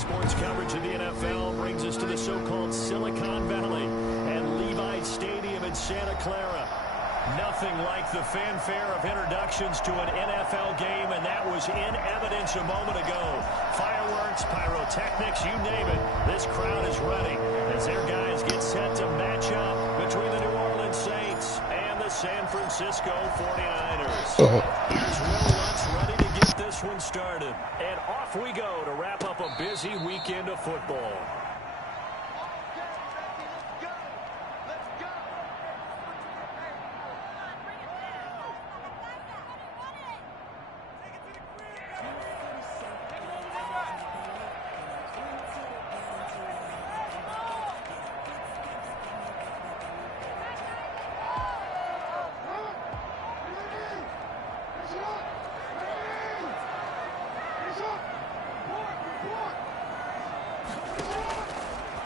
Sports coverage of the NFL brings us to the so-called Silicon Valley and Levi Stadium in Santa Clara. Nothing like the fanfare of introductions to an NFL game, and that was in evidence a moment ago. Fireworks, pyrotechnics, you name it. This crowd is ready as their guys get set to match up between the New Orleans Saints and the San Francisco 49ers. Here's Will Lutz ready to get this one started. And off we go to wrap up a busy weekend of football.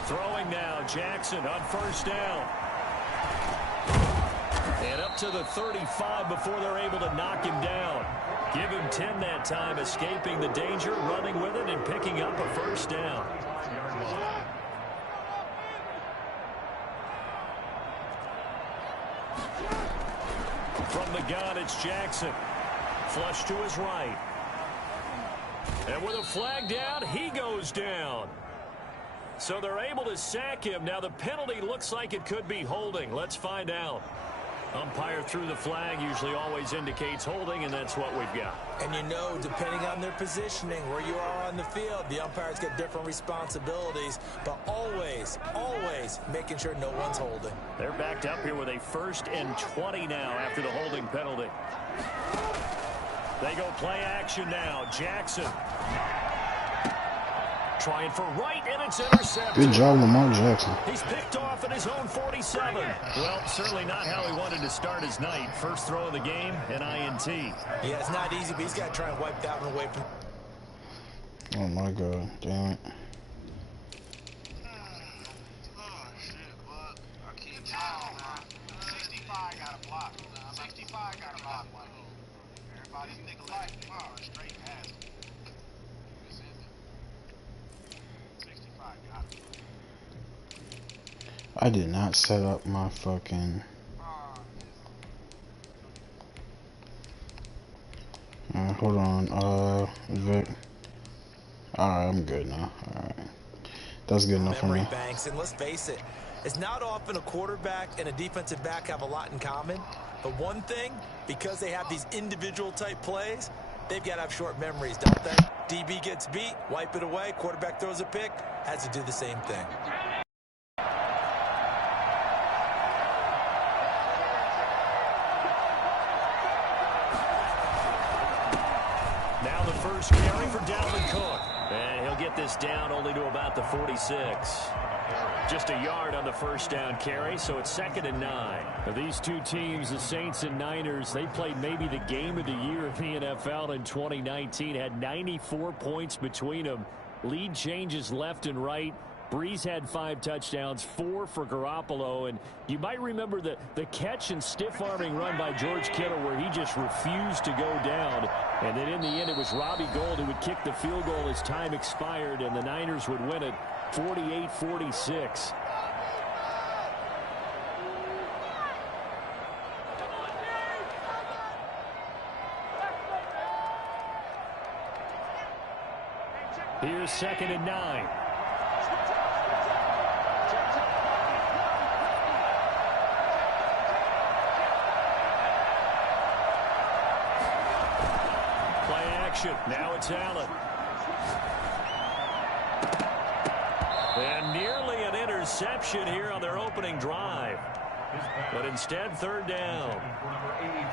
Throwing now, Jackson on first down. And up to the 35 before they're able to knock him down. Give him 10 that time, escaping the danger, running with it, and picking up a first down. From the gun, it's Jackson. Flush to his right. And with a flag down, he goes down. So they're able to sack him. Now the penalty looks like it could be holding. Let's find out. Umpire threw the flag, usually always indicates holding, and that's what we've got. And you know, depending on their positioning, where you are on the field, the umpires get different responsibilities, but always, always making sure no one's holding. They're backed up here with a 1st and 20 now after the holding penalty. They go play action now. Jackson. Trying for right, and it's intercepted. Good job, Lamar Jackson. He's picked off at his own 47. Well, certainly not how he wanted to start his night. First throw of the game, an INT. Yeah, it's not easy, but he's got to try and wipe that one away from... Oh, my God. Damn it. Oh, shit, but I keep telling you, 65 got a block. 65 got a block. Everybody's nigga like straight pass. I did not set up my fucking... hold on, Vic. Alright, I'm good now. Alright. That's good enough for me. Banks, and let's face it, it's not often a quarterback and a defensive back have a lot in common. But one thing, because they have these individual type plays, they've got to have short memories, don't they? DB gets beat, wipe it away, quarterback throws a pick, has to do the same thing. Now the first carry for Dalvin Cook. And he'll get this down only to about the 46. Just a yard on the first down carry, so it's 2nd and 9. Now these two teams, the Saints and Niners, they played maybe the game of the year in the NFL in 2019. Had 94 points between them. Lead changes left and right. Breeze had 5 touchdowns, 4 for Garoppolo, and you might remember the catch and stiff-arming run by George Kittle where he just refused to go down. And then in the end, it was Robbie Gould who would kick the field goal as time expired, and the Niners would win it 48-46. Here's 2nd and 9. Now it's Allen. And nearly an interception here on their opening drive. But instead, 3rd down.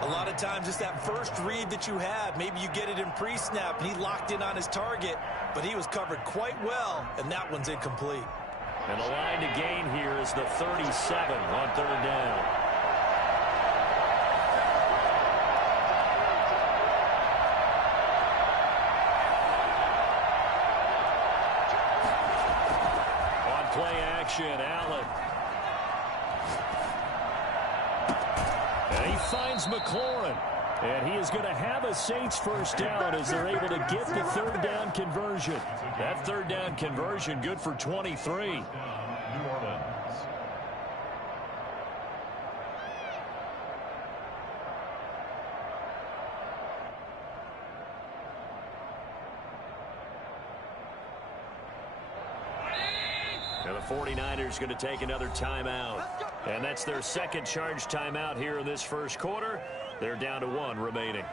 A lot of times it's that first read that you have. Maybe you get it in pre-snap, and he locked in on his target, but he was covered quite well, and that one's incomplete. And the line to gain here is the 37 on 3rd down. Play action, Allen. And he finds McLaurin. And he is going to have a Saints first down as they're able to get the third down conversion. That third down conversion good for 23. New Orleans. Now the 49ers going to take another timeout. And that's their second charge timeout here in this first quarter. They're down to 1 remaining.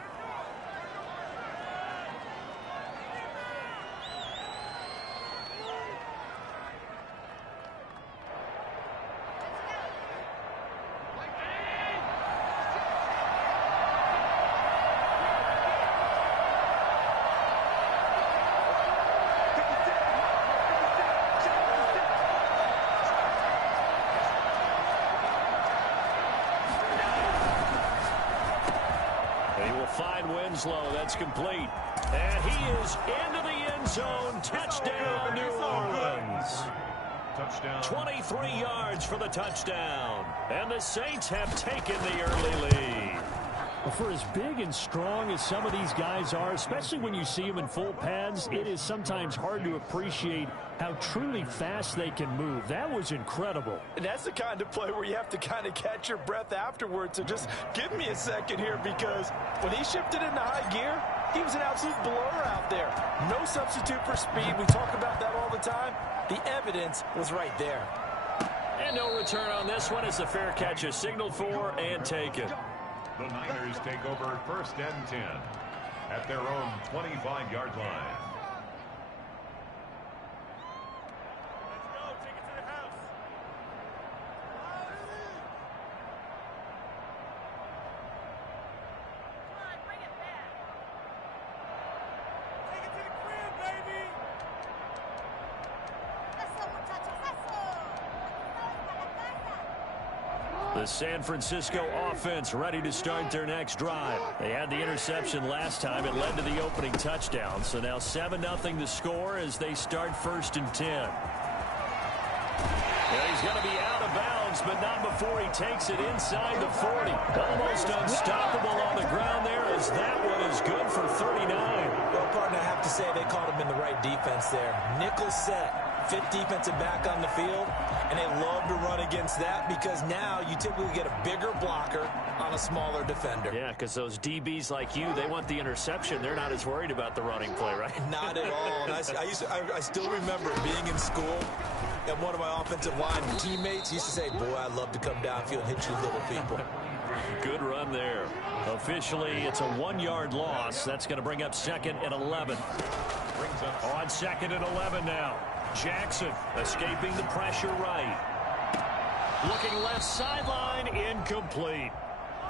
That's complete. And he is into the end zone. Touchdown, New Orleans. Touchdown. 23 yards for the touchdown. And the Saints have taken the early lead. Well, for as big and strong as some of these guys are, especially when you see them in full pads, it is sometimes hard to appreciate how truly fast they can move. That was incredible. And that's the kind of play where you have to kind of catch your breath afterwards. So just give me a second here, because when he shifted into high gear, he was an absolute blur out there. No substitute for speed. We talk about that all the time. The evidence was right there. And no return on this one as the fair catch is signaled for and taken. The Niners take over 1st and 10 at their own 25-yard line. The San Francisco offense ready to start their next drive. They had the interception last time. It led to the opening touchdown. So now 7-0 the score as they start 1st and 10. And he's going to be out of bounds, but not before he takes it inside the 40. Almost unstoppable on the ground there as that one is good for 39. Well, partner, I have to say they caught him in the right defense there. Nickel set. Fit defensive back on the field, and they love to run against that because now you typically get a bigger blocker on a smaller defender. Yeah, because those DBs like you, they want the interception. They're not as worried about the running play, right? Not at all. And I still remember being in school, and one of my offensive line teammates used to say, boy, I'd love to come downfield and hit you little people. Good run there. Officially, it's a 1-yard loss. That's going to bring up 2nd and 11. On 2nd and 11 now. Jackson escaping the pressure right. Looking left sideline, incomplete.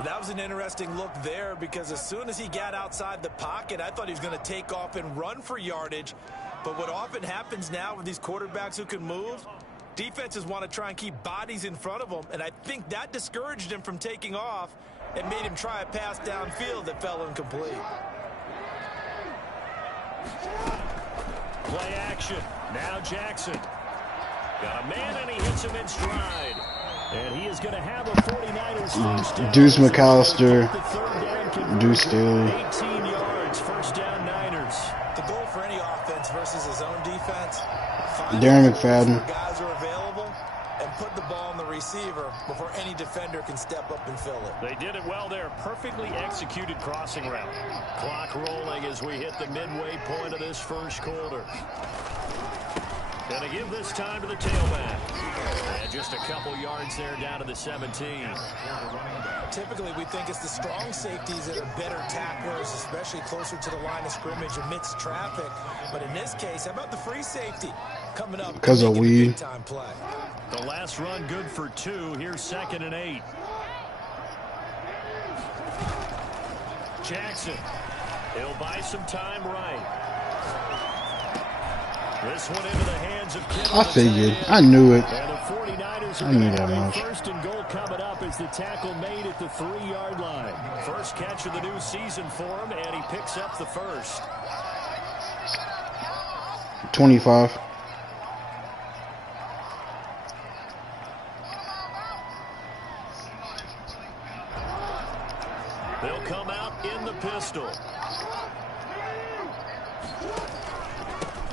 That was an interesting look there because as soon as he got outside the pocket, I thought he was going to take off and run for yardage. But what often happens now with these quarterbacks who can move, defenses want to try and keep bodies in front of them. And I think that discouraged him from taking off and made him try a pass downfield that fell incomplete. Play action. Now Jackson. Got a man and he hits him in stride. And he is going to have a 49ers first down. Deuce McAllister. Deuce Staley. 18 yards. First down Niners. The goal for any offense versus his own defense. Darren McFadden. Guys are available and put the ball on the receiver before any defender can step up and fill it. They did it well there. Perfectly executed crossing route. Clock rolling as we hit the midway point of this first quarter. Going to give this time to the tailback. And just a couple yards there down to the 17. Typically, we think it's the strong safeties that are better tacklers, especially closer to the line of scrimmage amidst traffic. But in this case, how about the free safety coming up? Because of weed. Time play. The last run good for 2. Here's 2nd and 8. Jackson. He'll buy some time right. This one into the hands of Kim. I figured. I knew it. And the 49ers I knew that much. First and goal coming up as the tackle made at the 3-yard line. First catch of the new season for him, and he picks up the first. 25. They'll come out in pistol.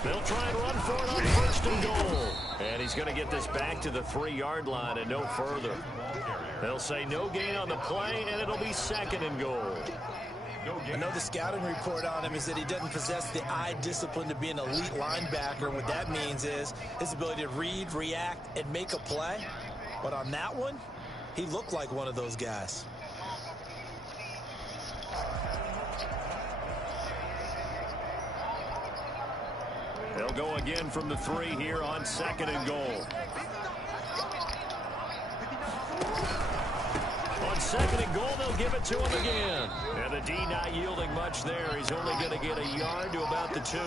They'll try and run for it on first and goal. And he's going to get this back to the 3-yard line and no further. They'll say no gain on the play, and it'll be second and goal. I know the scouting report on him is that he doesn't possess the eye discipline to be an elite linebacker. What that means is his ability to read, react, and make a play. But on that one, he looked like one of those guys. They'll go again from the 3 here on second and goal. On second and goal, they'll give it to him again. And the D not yielding much there. He's only going to get a yard to about the 2.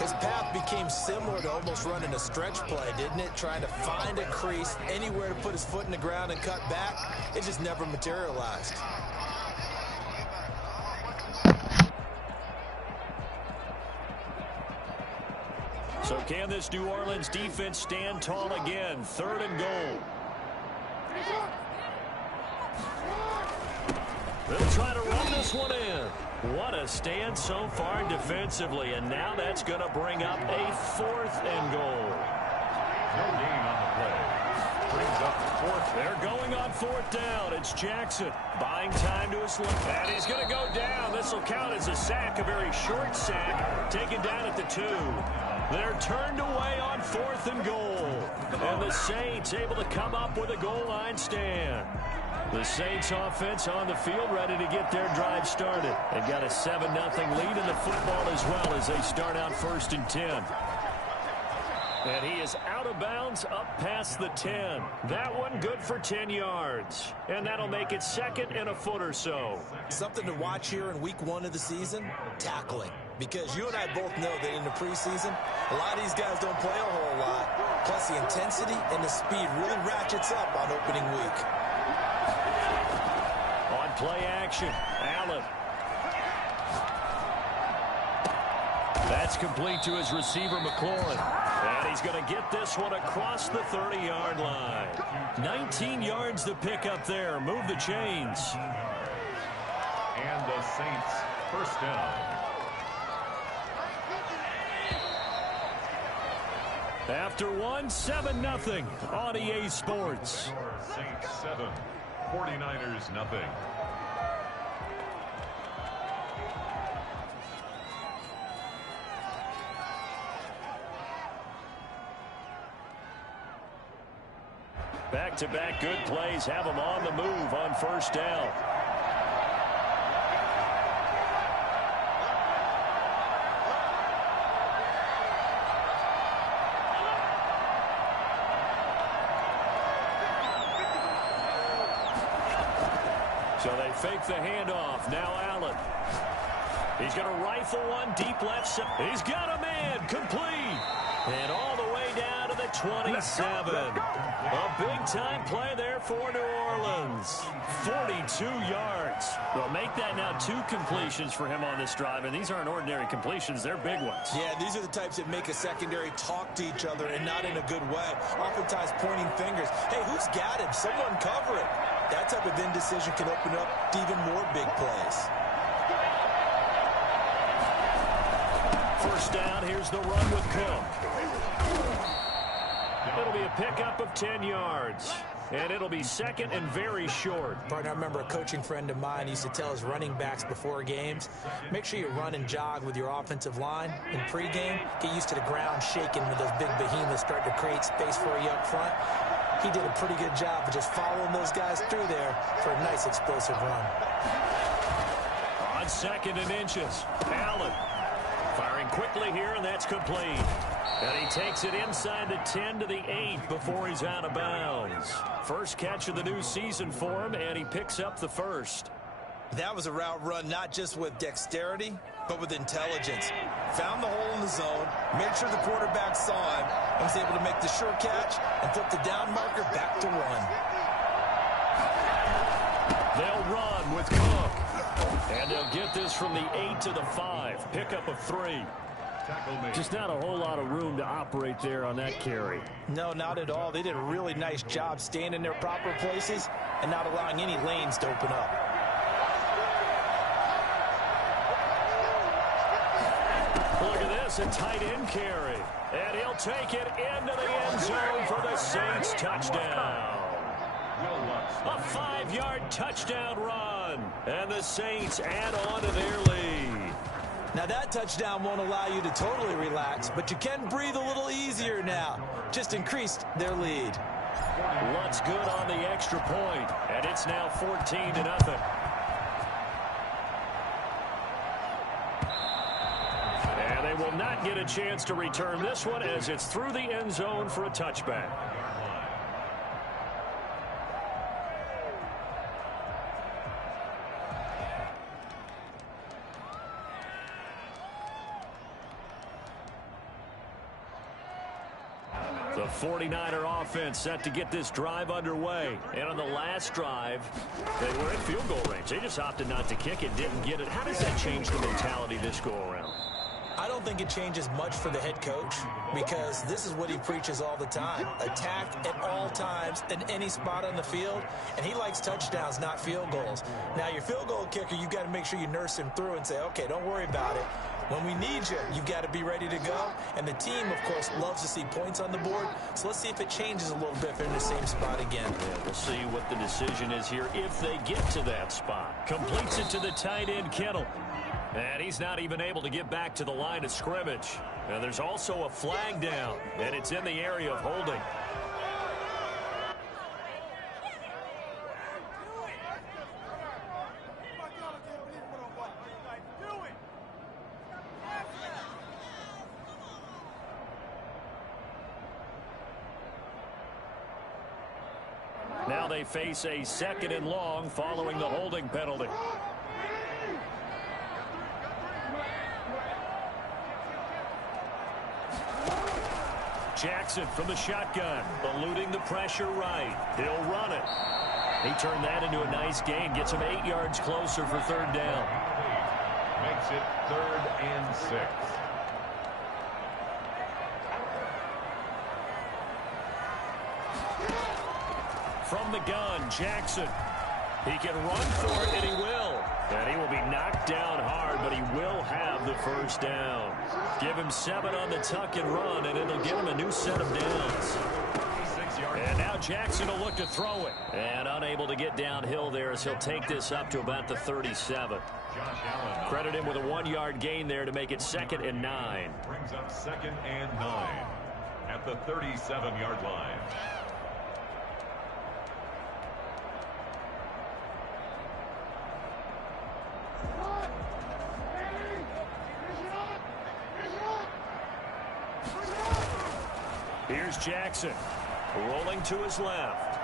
His path became similar to almost running a stretch play, didn't it? Trying to find a crease, anywhere to put his foot in the ground and cut back. It just never materialized. So can this New Orleans defense stand tall again? Third and goal. They'll try to run this one in. What a stand so far defensively, and now that's going to bring up a 4th and goal. No gain on the play. Brings up 4th. They're going on 4th down. It's Jackson buying time to his left. And he's going to go down. This will count as a sack, a very short sack, taken down at the 2. They're turned away on 4th and goal. And the Saints able to come up with a goal line stand. The Saints offense on the field ready to get their drive started. They've got a 7-0 lead in the football as well as they start out 1st and 10. And he is out of bounds up past the 10. That one good for 10 yards. And that'll make it second and a foot or so. Something to watch here in week 1 of the season, tackling. Because you and I both know that in the preseason, a lot of these guys don't play a whole lot. Plus the intensity and the speed really ratchets up on opening week. On play action, Allen. That's complete to his receiver, McLaurin. And he's going to get this one across the 30-yard line. 19 yards to pick up there. Move the chains. And the Saints first down. After 7-0 on EA Sports. Saints 7, 49ers nothing. Back-to-back good plays have them on the move on first down. So they fake the handoff. Now Allen. He's going to rifle one deep left side. He's got a man complete. And all the way down to the 27. A big-time play there for New Orleans. 42 yards. Well, make that now 2 completions for him on this drive, and these aren't ordinary completions. They're big ones. Yeah, these are the types that make a secondary talk to each other and not in a good way. Oftentimes pointing fingers. Hey, who's got him? Someone cover it. That type of indecision can open up to even more big plays. First down, here's the run with Cook. It'll be a pickup of 10 yards. And it'll be second and very short. Partner, I remember a coaching friend of mine used to tell his running backs before games, make sure you run and jog with your offensive line. In pregame, get used to the ground shaking when those big behemoths start to create space for you up front. He did a pretty good job of just following those guys through there for a nice explosive run. On second and inches, Allen firing quickly here, and that's complete. And he takes it inside the 10 to the 8 before he's out of bounds. First catch of the new season for him, and he picks up the first. That was a route run not just with dexterity, but with intelligence. Found the hole in the zone, made sure the quarterback saw him, and was able to make the sure catch and flip the down marker back to 1. They'll run with Cook. And they'll get this from the 8 to the 5. Pickup of 3. Just not a whole lot of room to operate there on that carry. No, not at all. They did a really nice job staying in their proper places and not allowing any lanes to open up. has a tight end carry. And he'll take it into the end zone for the Saints touchdown. A 5-yard touchdown run. And the Saints add on to their lead. Now that touchdown won't allow you to totally relax, but you can breathe a little easier now. Just increased their lead. What's good on the extra point, and it's now 14-0. And they will not get a chance to return this one as it's through the end zone for a touchback. The 49er offense set to get this drive underway. And on the last drive, they were in field goal range. They just opted not to kick it, didn't get it. How does that change the mentality this go-around? I don't think it changes much for the head coach because this is what he preaches all the time. Attack at all times in any spot on the field, and he likes touchdowns, not field goals. Now, your field goal kicker, you've got to make sure you nurse him through and say, okay, don't worry about it. When we need you, you've got to be ready to go. And the team, of course, loves to see points on the board. So let's see if it changes a little bit if they're in the same spot again. Yeah, we'll see what the decision is here if they get to that spot. Completes it to the tight end, Kittle. And he's not even able to get back to the line of scrimmage. Now, there's also a flag down, and it's in the area of holding. Now they face a 2nd and long following the holding penalty. Jackson from the shotgun, eluding the pressure right. He'll run it. He turned that into a nice gain, gets him 8 yards closer for 3rd down. Makes it 3rd and 6. From the gun, Jackson. He can run for it, and he will. And he will be knocked down hard, but he will have the 1st down. Give him 7 on the tuck and run, and it'll give him a new set of downs. And now Jackson will look to throw it. And unable to get downhill there as he'll take this up to about the 37. Credit him with a 1-yard gain there to make it 2nd and 9. Brings up 2nd and 9 at the 37-yard line. Here's Jackson, rolling to his left.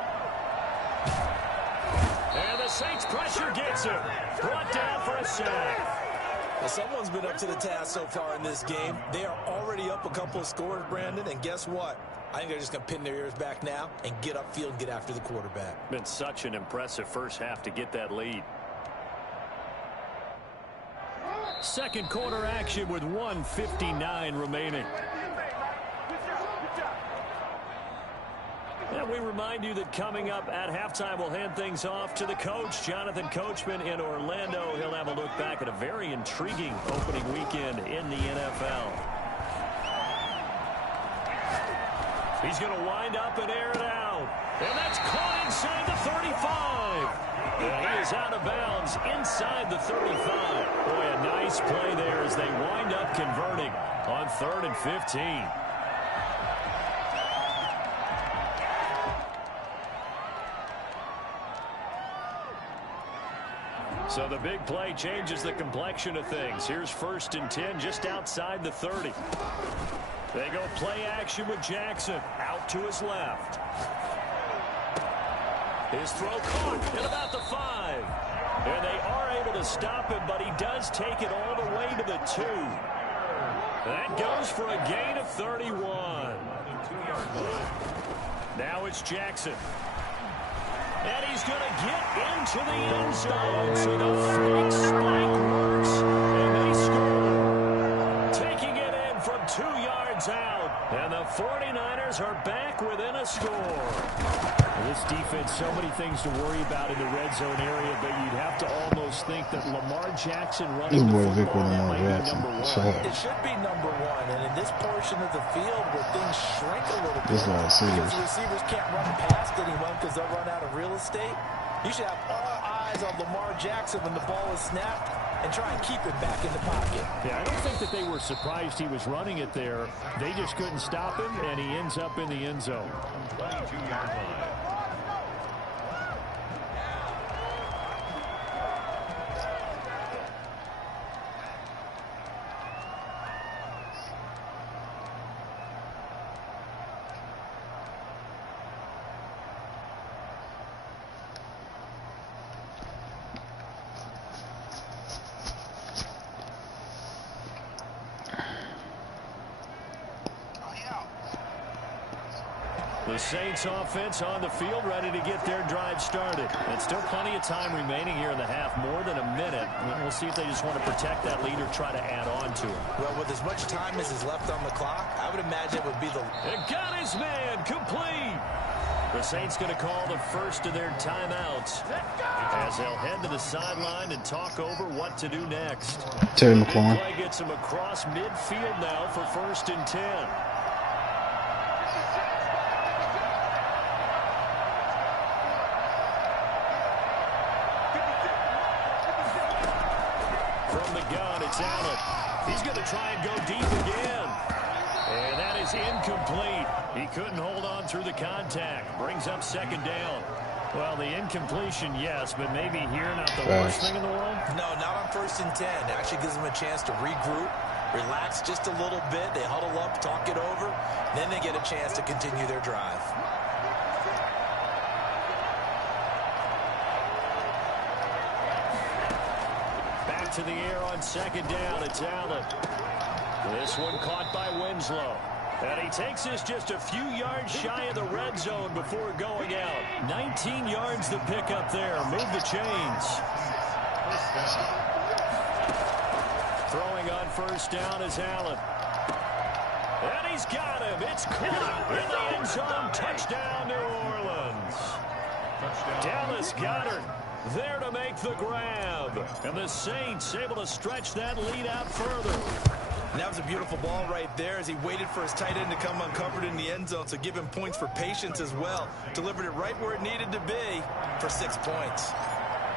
And the Saints pressure gets him. Brought down for a sack. Well, someone's been up to the task so far in this game. They are already up a couple of scores, Brandon, and guess what? I think they're just going to pin their ears back now and get upfield and get after the quarterback. Been such an impressive first half to get that lead. Second quarter action with 1:59 remaining. And we remind you that coming up at halftime, we'll hand things off to the coach, Jonathan Coachman in Orlando. He'll have a look back at a very intriguing opening weekend in the NFL. He's going to wind up and air it out. And that's caught inside the 35. And he is out of bounds inside the 35. Boy, a nice play there as they wind up converting on 3rd and 15. So the big play changes the complexion of things. Here's 1st and 10 just outside the 30. They go play action with Jackson out to his left. His throw caught at about the 5. And they are able to stop him, but he does take it all the way to the 2. That goes for a gain of 31. Now it's Jackson. And he's going to get into the end zone. So the fake spike works, and they score. Taking it in from 2 yards out. And the 49ers are back within a score. This defense, so many things to worry about in the red zone area, but you'd have to almost think that Lamar Jackson running the football, that might be number one. It should be number one, and in this portion of the field where things shrink a little bit, This because the receivers can't run past anyone because they'll run out of real estate, you should have all eyes on Lamar Jackson when the ball is snapped and try and keep it back in the pocket. Yeah, I don't think that they were surprised he was running it there. They just couldn't stop him, and he ends up in the end zone. 22-yard line. The Saints offense on the field, ready to get their drive started. And still plenty of time remaining here in the half, more than a minute. We'll see if they just want to protect that lead or try to add on to it. Well, with as much time as is left on the clock, I would imagine it would be the... It got his man complete. The Saints going to call the first of their timeouts as they'll head to the sideline and talk over what to do next. Terry McLaurin. Play gets him across midfield now for 1st and 10. From the gun, it's Allen. He's going to try and go deep again. And that is incomplete. He couldn't hold on through the contact. Brings up 2nd down. Well, the incompletion, yes, but maybe here not the worst thing in the world? No, not on 1st and 10. It actually gives them a chance to regroup, relax just a little bit. They huddle up, talk it over. Then they get a chance to continue their drive. Back to the air on 2nd down. It's Allen. This one caught by Winslow. And he takes this just a few yards shy of the red zone before going out. 19 yards to pick up there. Move the chains. Throwing on 1st down is Allen. And he's got him. It's caught in the end zone. Touchdown, New Orleans. Dallas Goedert there to make the grab. And the Saints able to stretch that lead out further. And that was a beautiful ball right there as he waited for his tight end to come uncovered in the end zone, so give him points for patience as well. Delivered it right where it needed to be for 6 points.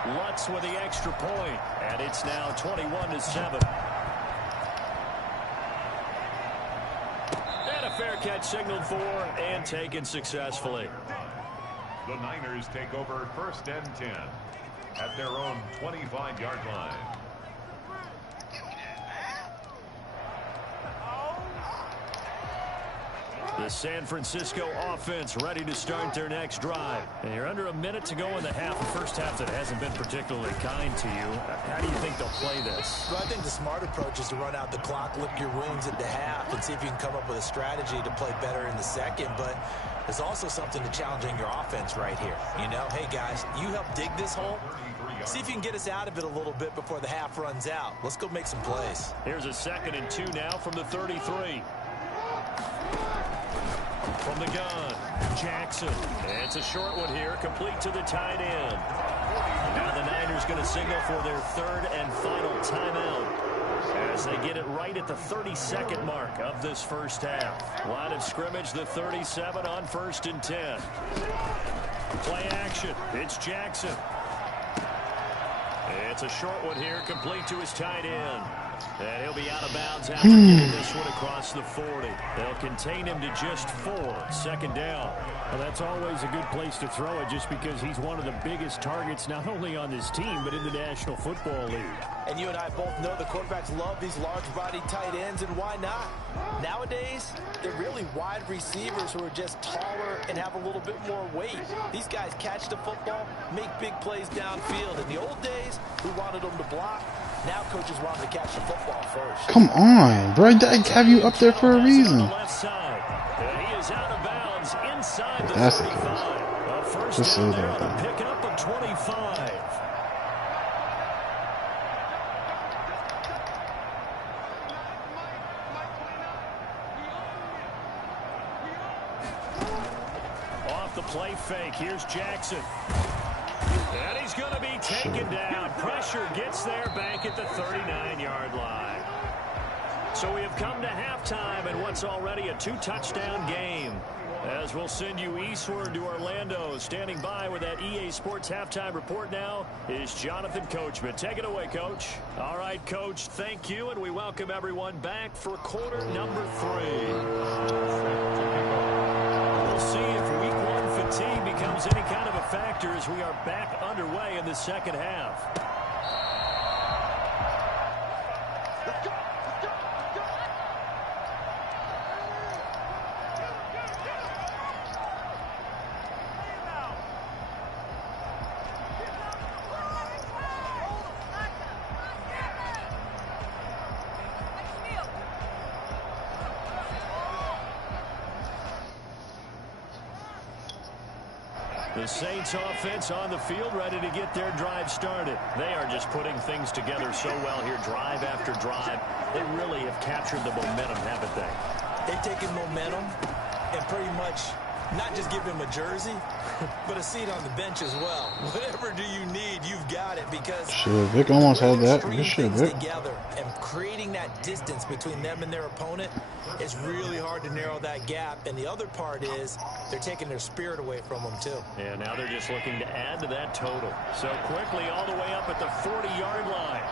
Lutz with the extra point, and it's now 21-7. And a fair catch signaled for and taken successfully. The Niners take over 1st and 10 at their own 25-yard line. The San Francisco offense ready to start their next drive. And you're under a minute to go in the half. The first half that hasn't been particularly kind to you. How do you think they'll play this? Well, I think the smart approach is to run out the clock, lick your wounds at the half, and see if you can come up with a strategy to play better in the second. But there's also something to challenging your offense right here. You know, hey, guys, you help dig this hole. See if you can get us out of it a little bit before the half runs out. Let's go make some plays. Here's a 2nd and 2 now from the 33. From the gun, Jackson. It's a short one here, complete to the tight end. Now the Niners going to signal for their 3rd and final timeout as they get it right at the 32nd mark of this first half. Line of scrimmage, the 37 on 1st and 10. Play action. It's Jackson. It's a short one here, complete to his tight end. And he'll be out of bounds after getting this one across the 40. They'll contain him to just 4. 2nd down. Well, that's always a good place to throw it just because he's one of the biggest targets not only on this team but in the National Football League. And you and I both know the quarterbacks love these large-bodied tight ends, and why not? Nowadays, they're really wide receivers who are just taller and have a little bit more weight. These guys catch the football, make big plays downfield. In the old days, we wanted them to block. Now coaches want them to catch the football first. Come on, bro. I have you up there for a reason. He is out of bounds inside the That's 35. First just down say there that. on the pickup of 25. Off the play fake. Here's Jackson. And he's going to be taken down. Pressure gets there back at the 39-yard line. So we have come to halftime in what's already a 2-touchdown game. As we'll send you eastward to Orlando. Standing by with that EA Sports halftime report now is Jonathan Coachman. Take it away, Coach. All right, Coach, thank you, and we welcome everyone back for quarter number 3. We'll see if week 1 fatigue becomes any kind of a factor as we are back underway in the second half. The Saints offense on the field, ready to get their drive started. They are just putting things together so well here, drive after drive. They really have captured the momentum, haven't they? They've taken momentum and pretty much not just give him a jersey, but a seat on the bench as well. Whatever do you need, you've got it, because Shit, Vic almost had that. Good shit, Vic. Together and creating that distance between them and their opponent is really hard to narrow that gap. And the other part is they're taking their spirit away from them too. And now they're just looking to add to that total. So quickly all the way up at the 40-yard line.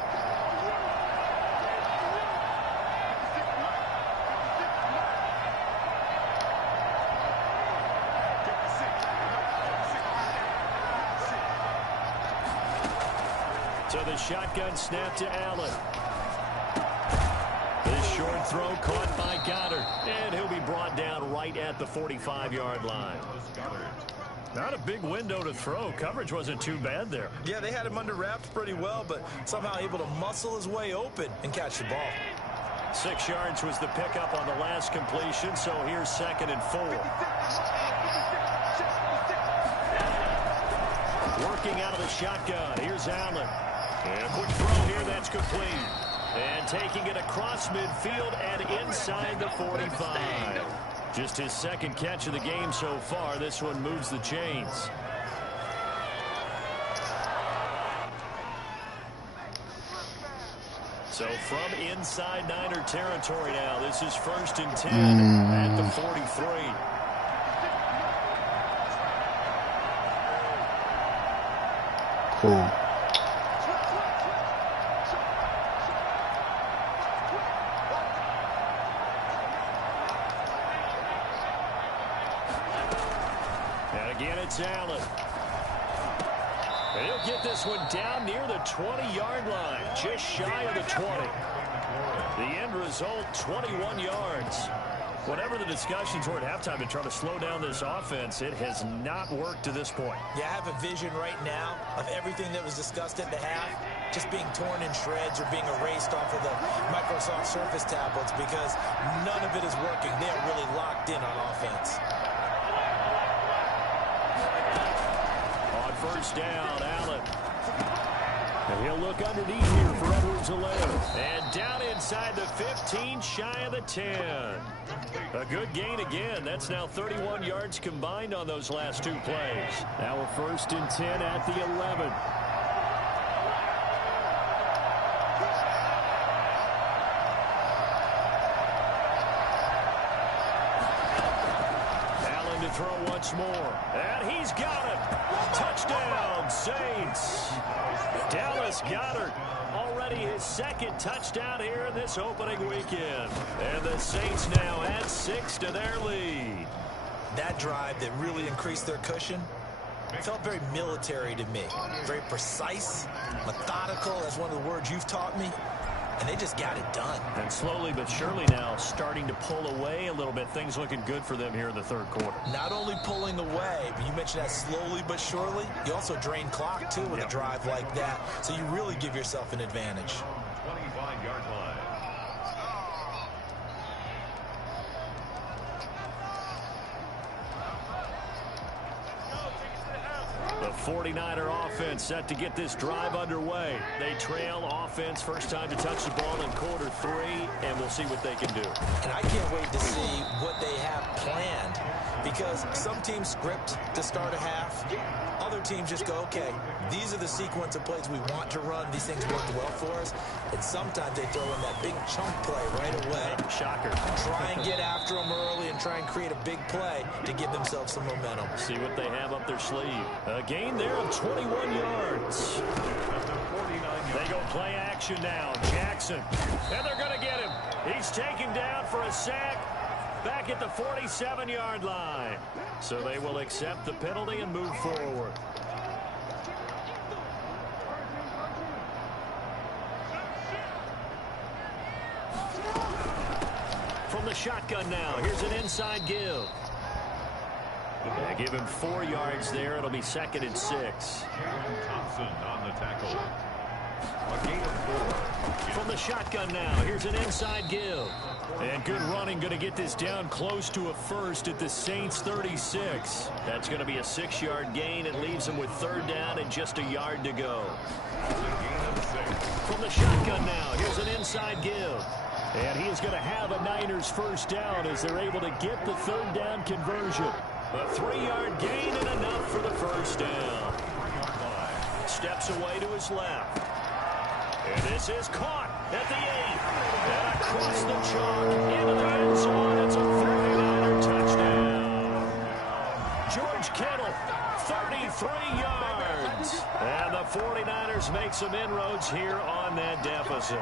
So the shotgun snap to Allen. This short throw caught by Goddard. And he'll be brought down right at the 45-yard line. Not a big window to throw. Coverage wasn't too bad there. Yeah, they had him under wraps pretty well, but somehow able to muscle his way open and catch the ball. 6 yards was the pickup on the last completion, so here's 2nd and 4. Working out of the shotgun. Here's Allen. And a quick throw here, that's complete. And taking it across midfield and inside the 45. Just his 2nd catch of the game so far. This one moves the chains. So from inside Niner territory now, this is 1st and 10 at the 43. Cool. And again, it's Allen. And he'll get this one down near the 20-yard line, just shy of the 20. The end result, 21 yards. Whatever the discussions were at halftime to try to slow down this offense, it has not worked to this point. Yeah, I have a vision right now of everything that was discussed at the half just being torn in shreds or being erased off of the Microsoft Surface tablets, because none of it is working. They are really locked in on offense. On 1st down, Allen. And he'll look underneath here for Edwards-Helaire. And down inside the 15, shy of the 10. A good gain again. That's now 31 yards combined on those last 2 plays. Now we're 1st and 10 at the 11. Allen to throw once more. And he's got it. Touchdown, Saints. Dallas Goedert, already his 2nd touchdown here in this opening weekend. And the Saints now add 6 to their lead. That drive that really increased their cushion felt very military to me. Very precise, methodical. That's one of the words you've taught me. And they just got it done. And slowly but surely now starting to pull away a little bit. Things looking good for them here in the 3rd quarter. Not only pulling away, but you mentioned that slowly but surely. You also drain clock, too, with a drive like that. So you really give yourself an advantage. 25-yard line. The 49er offense set to get this drive underway. They trail offense, first time to touch the ball in quarter 3, and we'll see what they can do. And I can't wait to see what they have planned, because some teams script to start a half. Other teams just go, okay, these are the sequence of plays we want to run. These things work well for us. And sometimes they throw in that big chunk play right away. Shocker. Try and get after them early and try and create a big play to give themselves some momentum. See what they have up their sleeve. A gain there of 21 yards. They go play action now. Jackson. And they're going to get him. He's taken down for a sack back at the 47-yard line. So they will accept the penalty and move forward. From the shotgun now, here's an inside give. They give him 4 yards there. It'll be 2nd and 6. Thompson on the tackle. A gain of 4. From the shotgun now, here's an inside give. And good running, going to get this down close to a first at the Saints 36. That's going to be a 6-yard gain. It leaves them with 3rd down and just a yard to go. From the shotgun now, here's an inside give. And he is going to have a Niners first down as they're able to get the 3rd down conversion. A 3-yard gain and enough for the first down. Steps away to his left. And this is caught at the 8. And across the chalk into the end zone. It's a 49er touchdown. George Kittle, 33 yards. And the 49ers make some inroads here on that deficit.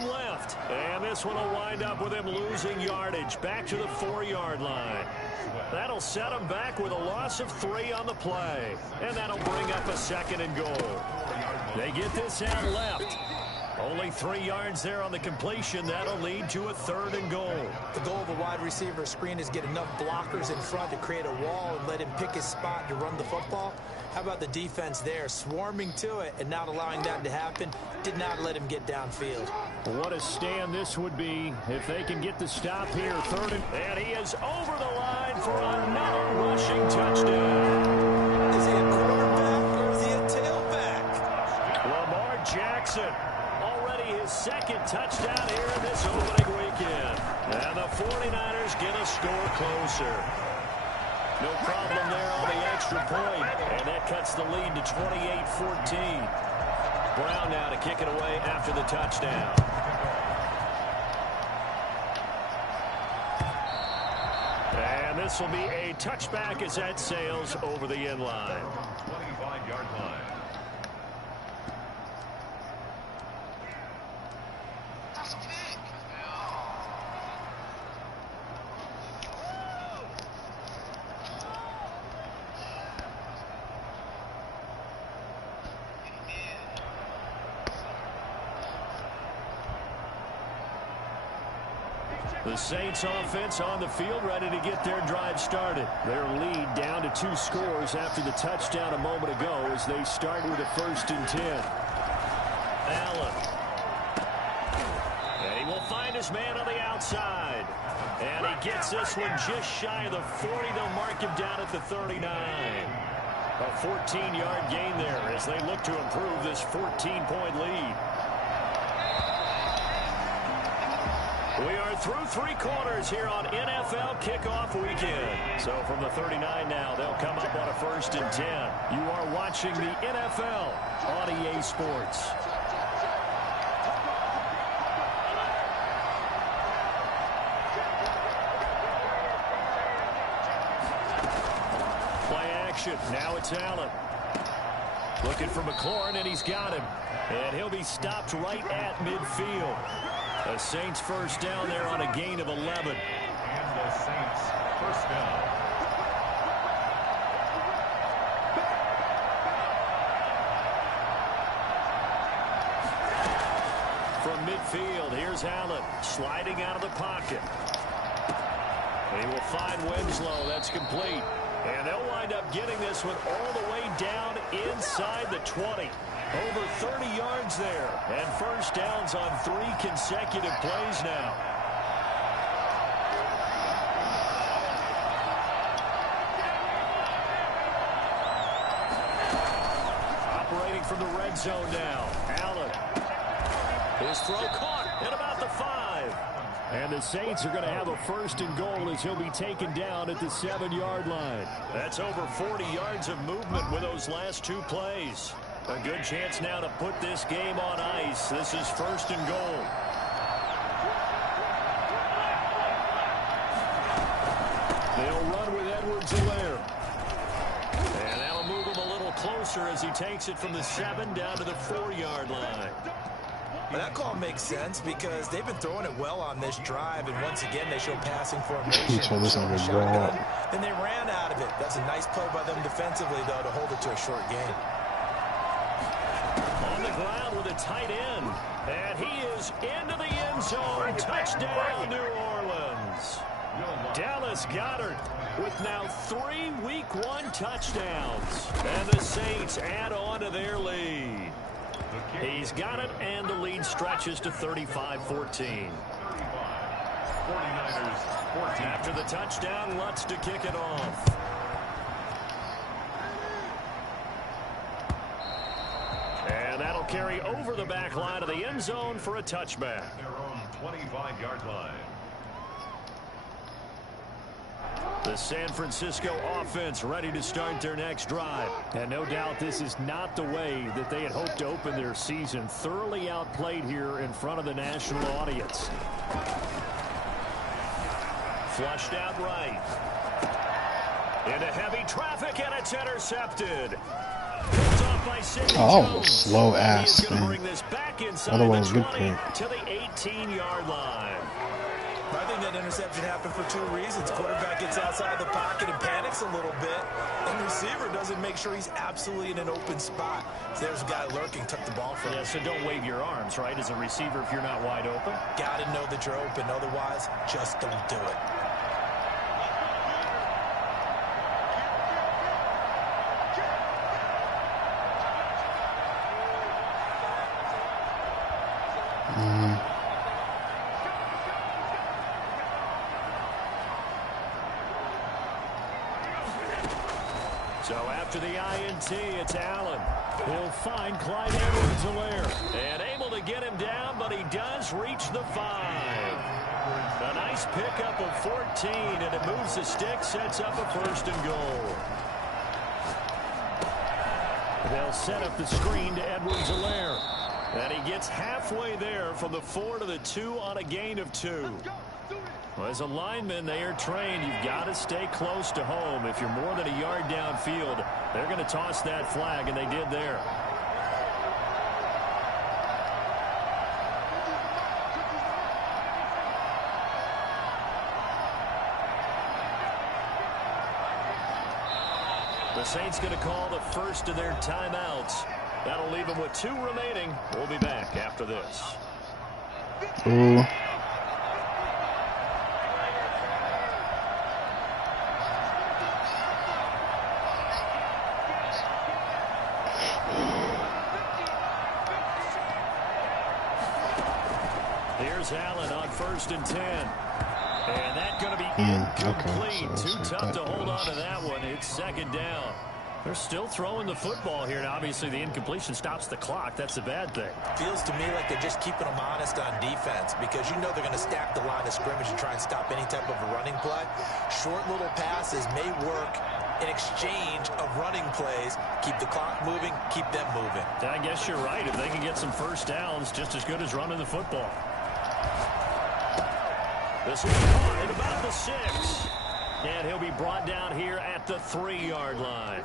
Left, and this one will wind up with him losing yardage back to the 4-yard line. That'll set him back with a loss of 3 on the play, and that'll bring up a 2nd and goal. They get this out left. Only 3 yards there on the completion. That'll lead to a 3rd and goal. The goal of a wide receiver screen is get enough blockers in front to create a wall and let him pick his spot to run the football. How about the defense there, swarming to it and not allowing that to happen? Did not let him get downfield. What a stand this would be if they can get the stop here. 3rd and he is over the line for another rushing touchdown. Is he a quarterback or is he a tailback? Lamar Jackson, already his 2nd touchdown here in this opening weekend. And the 49ers get a score closer. No problem there on the extra point. And that cuts the lead to 28-14. Brown now to kick it away after the touchdown. And this will be a touchback as that sails over the end line. 25-yard line. The Saints offense on the field ready to get their drive started. Their lead down to 2 scores after the touchdown a moment ago as they start with a 1st and 10. Allen. And he will find his man on the outside. And he gets this one just shy of the 40. They'll mark him down at the 39. A 14-yard gain there as they look to improve this 14-point lead. We are through 3 quarters here on NFL Kickoff Weekend. So from the 39 now, they'll come up on a 1st and 10. You are watching the NFL on EA Sports. Play action. Now it's Allen. Looking for McLaurin, and he's got him. And he'll be stopped right at midfield. The Saints first down there on a gain of 11. And the Saints first down. From midfield, here's Allen sliding out of the pocket. He will find Winslow. That's complete. And they'll wind up getting this one all the way down inside the 20. Over 30 yards there. And first downs on 3 consecutive plays now. Operating from the red zone now. Allen. His throw caught at about the 5. And the Saints are going to have a first and goal as he'll be taken down at the 7-yard line. That's over 40 yards of movement with those last 2 plays. A good chance now to put this game on ice. This is first and goal. They'll run with Edwards-Helaire. And that'll move him a little closer as he takes it from the 7 down to the 4-yard line. Well, that call makes sense because they've been throwing it well on this drive, and once again they show passing formation. Then they ran out of it. That's a nice play by them defensively, though, to hold it to a short game. On the ground with a tight end, and he is into the end zone. Touchdown, New Orleans. Dallas Goedert with now 3 Week 1 touchdowns, and the Saints add on to their lead. He's got it, and the lead stretches to 35-14. 49ers 14. After the touchdown, Lutz to kick it off. And that'll carry over the back line of the end zone for a touchback. Their own 25-yard line. The San Francisco offense ready to start their next drive. And no doubt this is not the way that they had hoped to open their season. Thoroughly outplayed here in front of the national audience. Flushed out right. Into heavy traffic, and it's intercepted. Oh, slow ass, man. Otherwise, good pick. To the 18-yard line. I think that interception happened for 2 reasons. Quarterback gets outside the pocket and panics a little bit, and the receiver doesn't make sure he's absolutely in an open spot. So there's a guy lurking, took the ball from him. Yeah, so don't wave your arms, right, as a receiver if you're not wide open. Got to know that you're open. Otherwise, just don't do it. So after the INT, it's Allen. He'll find Clyde Edwards-Helaire. And able to get him down, but he does reach the 5. A nice pickup of 14, and it moves the stick, sets up a first and goal. They'll set up the screen to Edwards-Helaire. And he gets halfway there from the 4 to the 2 on a gain of 2. Well, as a lineman, they are trained. You've got to stay close to home. If you're more than a yard downfield, they're going to toss that flag, and they did there. The Saints going to call the first of their timeouts. That'll leave them with 2 remaining. We'll be back after this. Ooh. Here's Allen on 1st and 10. And that's going to be incomplete. Okay, so Too tough to hold on to that one. It's 2nd down. They're still throwing the football here. Now, obviously, the incompletion stops the clock. That's a bad thing. Feels to me like they're just keeping them honest on defense because you know they're going to stack the line of scrimmage and try and stop any type of a running play. Short little passes may work in exchange of running plays. Keep the clock moving, keep them moving. I guess you're right. If they can get some first downs, just as good as running the football. This is caught at about the 6. And he'll be brought down here at the 3-yard line.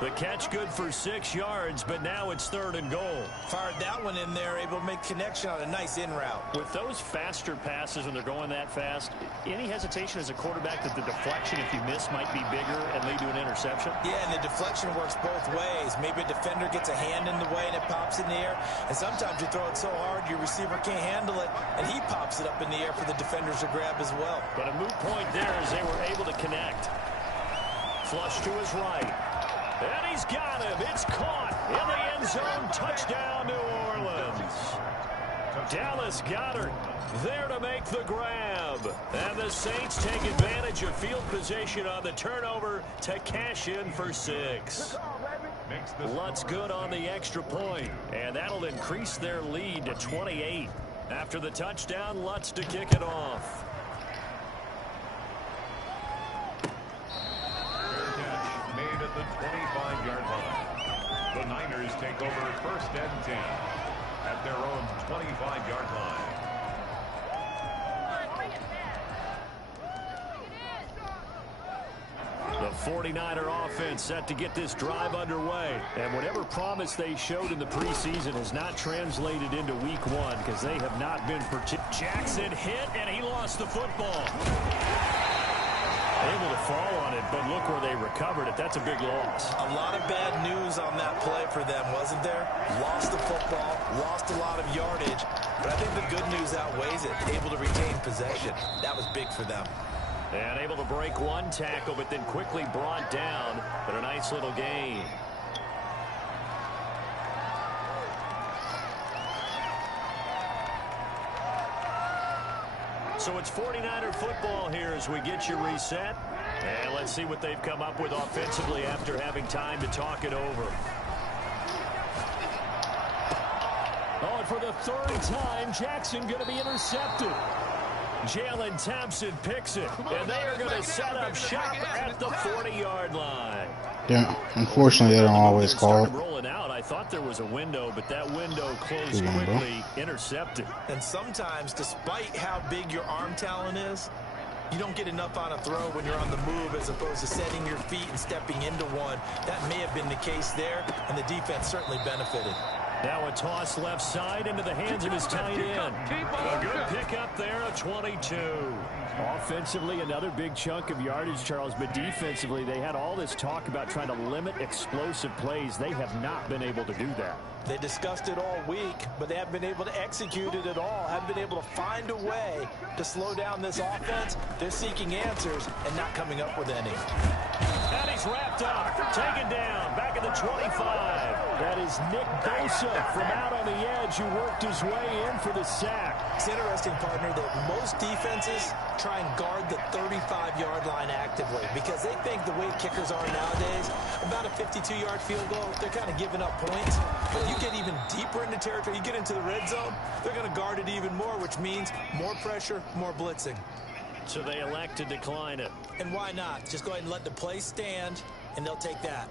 The catch good for 6 yards, but now it's 3rd and goal. Fired that one in there, able to make connection on a nice in route. With those faster passes when they're going that fast, any hesitation as a quarterback that the deflection, if you miss, might be bigger and lead to an interception? Yeah, and the deflection works both ways. Maybe a defender gets a hand in the way and it pops in the air. And sometimes you throw it so hard your receiver can't handle it, and he pops it up in the air for the defenders to grab as well. But a moot point there as they were able to connect. Flush to his right. And he's got him. It's caught in the end zone. Touchdown, New Orleans. Dallas Goedert there to make the grab. And the Saints take advantage of field position on the turnover to cash in for 6. Lutz good on the extra point. And that'll increase their lead to 28. After the touchdown, Lutz to kick it off. Made at the 25-yard line. The Niners take over 1st and 10 at their own 25-yard line. The 49er offense set to get this drive underway. And whatever promise they showed in the preseason has not translated into week 1 because they have not been Jackson hit, and he lost the football. Able to fall on it, but look where they recovered it. That's a big loss. A lot of bad news on that play for them, wasn't there? Lost the football, lost a lot of yardage, but I think the good news outweighs it. Able to retain possession. That was big for them. And able to break one tackle, but then quickly brought down. But a nice little gain. So it's 49er football here as we get you reset. And let's see what they've come up with offensively after having time to talk it over. Oh, and for the 3rd time, Jackson going to be intercepted. Jalen Thompson picks it, and they are going to set up shop at the 40-yard line. Yeah, unfortunately, they don't always call it. Rolling out, I thought there was a window, but that window closed quickly, intercepted. And sometimes, despite how big your arm talent is, you don't get enough on a throw when you're on the move as opposed to setting your feet and stepping into one. That may have been the case there, and the defense certainly benefited. Now a toss left side into the hands of his tight end. A good pickup there, a 22. Offensively, another big chunk of yardage, Charles, but defensively, they had all this talk about trying to limit explosive plays. They have not been able to do that. They discussed it all week, but they haven't been able to execute it at all. Haven't been able to find a way to slow down this offense. They're seeking answers and not coming up with any. And he's wrapped up, taken down, back at the 25. That is Nick Bosa from out on the edge who worked his way in for the sack. It's interesting, partner, that most defenses try and guard the 35-yard line actively because they think the way kickers are nowadays, about a 52-yard field goal, they're kind of giving up points. But you get even deeper into territory, you get into the red zone, they're going to guard it even more, which means more pressure, more blitzing. So they elect to decline it. And why not? Just go ahead and let the play stand, and they'll take that.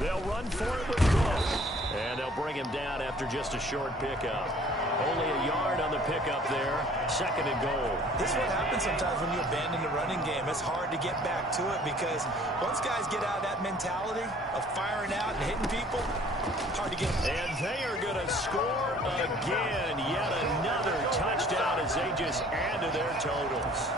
They'll run for it with Cook. And they'll bring him down after just a short pickup. Only a yard on the pickup there. 2nd and goal. This is what happens sometimes when you abandon the running game. It's hard to get back to it because once guys get out of that mentality of firing out and hitting people, hard to get them. And they are going to score again. Yet another touchdown as they just add to their totals.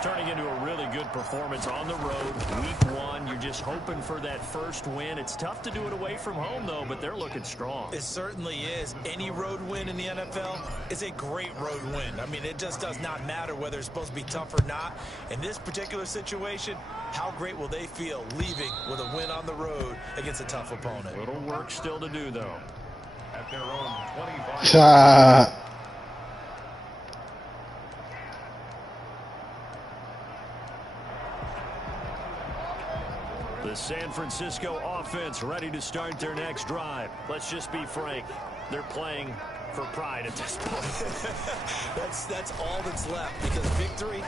Turning into a really good performance on the road. Week 1, you're just hoping for that first win. It's tough to do it away from home, though, but they're looking strong. It certainly is. Any road win in the NFL is a great road win. I mean, it just does not matter whether it's supposed to be tough or not. In this particular situation, how great will they feel leaving with a win on the road against a tough opponent? Little work still to do, though. At their own 25. The San Francisco offense ready to start their next drive. Let's just be frank. They're playing for pride at this point. That's all that's left because victory,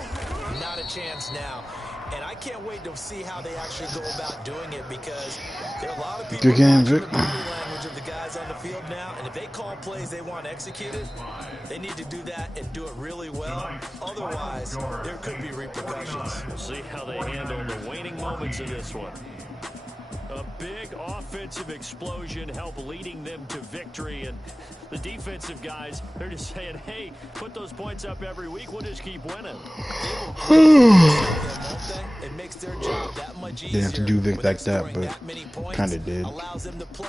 not a chance now. And I can't wait to see how they actually go about doing it, because there are a lot of people Good game, watching Vic. the body language of the guys on the field now, and if they call plays they want executed, they need to do that and do it really well. Otherwise, there could be repercussions. We'll see how they handle the waning moments of this one. A big offensive explosion helped leading them to victory, and the defensive guys, they're just saying, hey, put those points up every week, we'll just keep winning. It makes their job that much easier. Didn't have to do Vic when like they're that, scoring but that many points, kind of did. allows them to play